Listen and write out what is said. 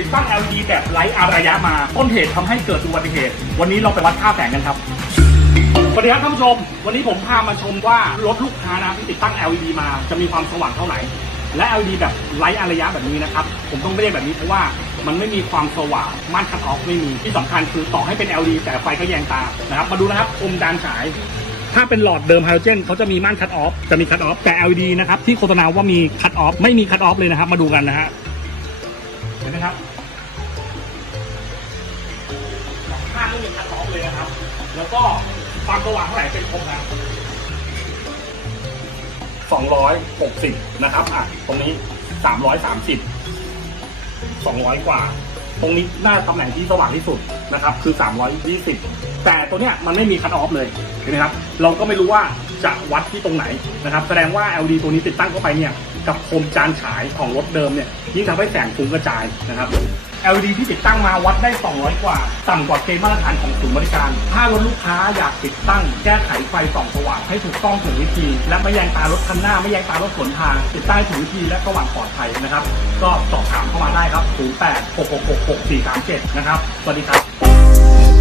ติดตั้ง LED แบบไร้อารยะมาต้นเหตุทำให้เกิดอุบัติเหตุ วันนี้เราไปวัดค่าแสงกันครับสวัสดีครับท่านผู้ชม วันนี้ผมพามาชมว่ารถลูกค้านะที่ติดตั้ง LED มาจะมีความสว่างเท่าไหร่ และ LED แบบไร้อารยะแบบนี้นะครับ ผมต้องเรียกแบบนี้เพราะว่ามันไม่มีความสว่างม่านคัทออฟไม่มีที่สำคัญคือต่อให้เป็น LED แต่ไฟก็แยงตานะครับ มาดูนะครับอมดานฉาย ถ้าเป็นหลอดเดิมไฮโดรเจนเขาจะมีม่านคัทออฟจะมีคัทออฟแต่ LED นะครับที่โฆษณาว่ามีคัทออฟไม่มีคัทออฟเลยนะครับ มาดูกันนะฮะเห็นไหมครับ ข้างไม่มีคัทออฟเลยนะครับ แล้วก็ความสว่างเท่าไหร่เป็นครบนะ260 นะครับ อะ ตรงนี้ 330 200 กว่า ตรงนี้หน้าตำแหน่งที่สว่างที่สุดนะครับ คือ 320 แต่ตัวเนี้ยมันไม่มีคัทออฟเลยเห็นไหมครับ เราก็ไม่รู้ว่าจะวัดที่ตรงไหนนะครับ แสดงว่า LED ตัวนี้ติดตั้งเข้าไปเนี่ย กับโคมจานฉายของรถเดิมเนี่ยยิ่งทำให้แสงฟุ้งกระจายนะครับ LED ที่ติดตั้งมาวัดได้ 200 กว่า ต่ำกว่าเกณฑ์มาตรฐานของศูนย์บริการ ถ้ารถลูกค้าอยากติดตั้ง แก้ไขไฟส่องสว่างให้ถูกต้องถูกวิธี และไม่แยงตารถคันหน้า ไม่แยงตารถสวนทาง ติดตั้งใต้ถูกวิธีและสว่างปลอดภัยนะครับ ก็สอบถามเข้ามาได้ครับ 08 666 6437 นะครับ สวัสดีครับ